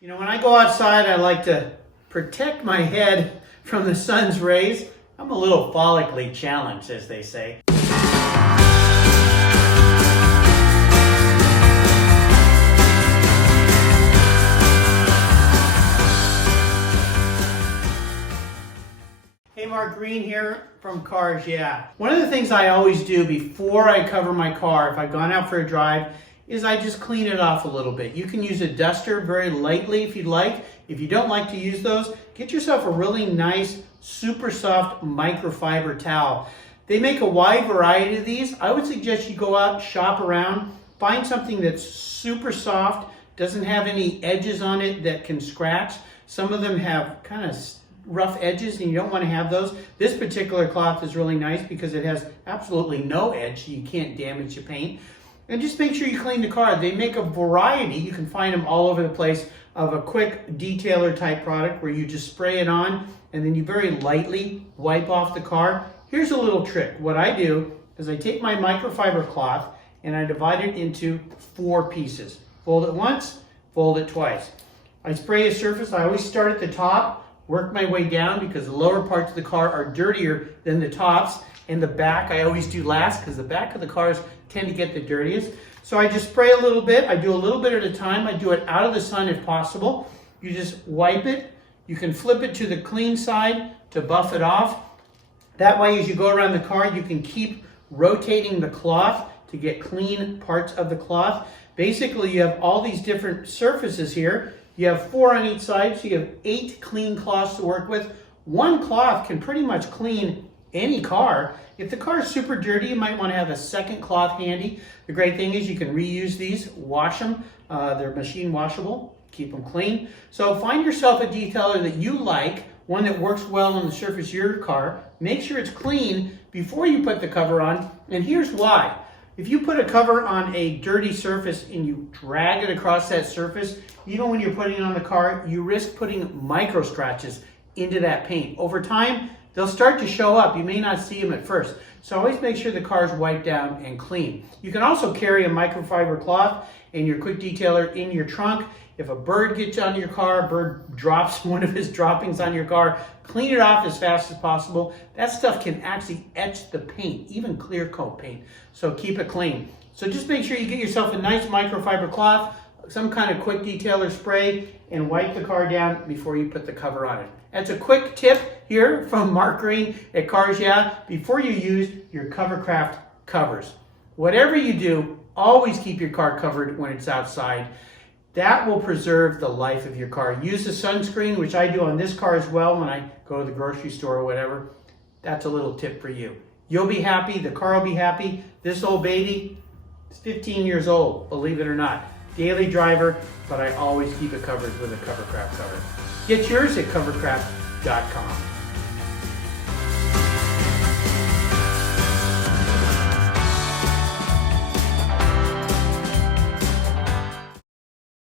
You know, when I go outside, I like to protect my head from the sun's rays. I'm a little follically challenged, as they say. Hey, Mark Greene here from Cars Yeah. One of the things I always do before I cover my car, if I've gone out for a drive, is I just clean it off a little bit. You can use a duster very lightly if you'd like. If you don't like to use those, get yourself a really nice, super soft microfiber towel. They make a wide variety of these. I would suggest you go out, shop around, find something that's super soft, doesn't have any edges on it that can scratch. Some of them have kind of rough edges and you don't want to have those. This particular cloth is really nice because it has absolutely no edge, so you can't damage the paint. And just make sure you clean the car. They make a variety, you can find them all over the place, of a quick detailer type product where you just spray it on and then you very lightly wipe off the car. Here's a little trick. What I do is I take my microfiber cloth and I divide it into 4 pieces. Fold it once, fold it twice. I spray a surface. I always start at the top, work my way down because the lower parts of the car are dirtier than the tops, and the back I always do last because the back of the cars tend to get the dirtiest. So I just spray a little bit. I do a little bit at a time. I do it out of the sun if possible. You just wipe it. You can flip it to the clean side to buff it off. That way, as you go around the car, you can keep rotating the cloth to get clean parts of the cloth. Basically, you have all these different surfaces here. You have 4 on each side, so you have 8 clean cloths to work with. One cloth can pretty much clean any car. If the car is super dirty, you might want to have a second cloth handy. The great thing is you can reuse these, wash them. They're machine washable, keep them clean. So find yourself a detailer that you like, one that works well on the surface of your car. Make sure it's clean before you put the cover on. And here's why. If you put a cover on a dirty surface and you drag it across that surface, even when you're putting it on the car, you risk putting micro scratches into that paint. Over time, they'll start to show up. You may not see them at first. So always make sure the car is wiped down and clean. You can also carry a microfiber cloth and your quick detailer in your trunk. If a bird gets on your car, a bird drops one of his droppings on your car, clean it off as fast as possible. That stuff can actually etch the paint, even clear coat paint. So keep it clean. So just make sure you get yourself a nice microfiber cloth, some kind of quick detailer spray, and wipe the car down before you put the cover on it. That's a quick tip here from Mark Greene at Cars Yeah before you use your Covercraft covers. Whatever you do, always keep your car covered when it's outside. That will preserve the life of your car. Use the sunscreen, which I do on this car as well when I go to the grocery store or whatever. That's a little tip for you. You'll be happy, the car will be happy. This old baby is 15 years old, believe it or not. Daily driver, but I always keep it covered with a Covercraft cover. Get yours at covercraft.com.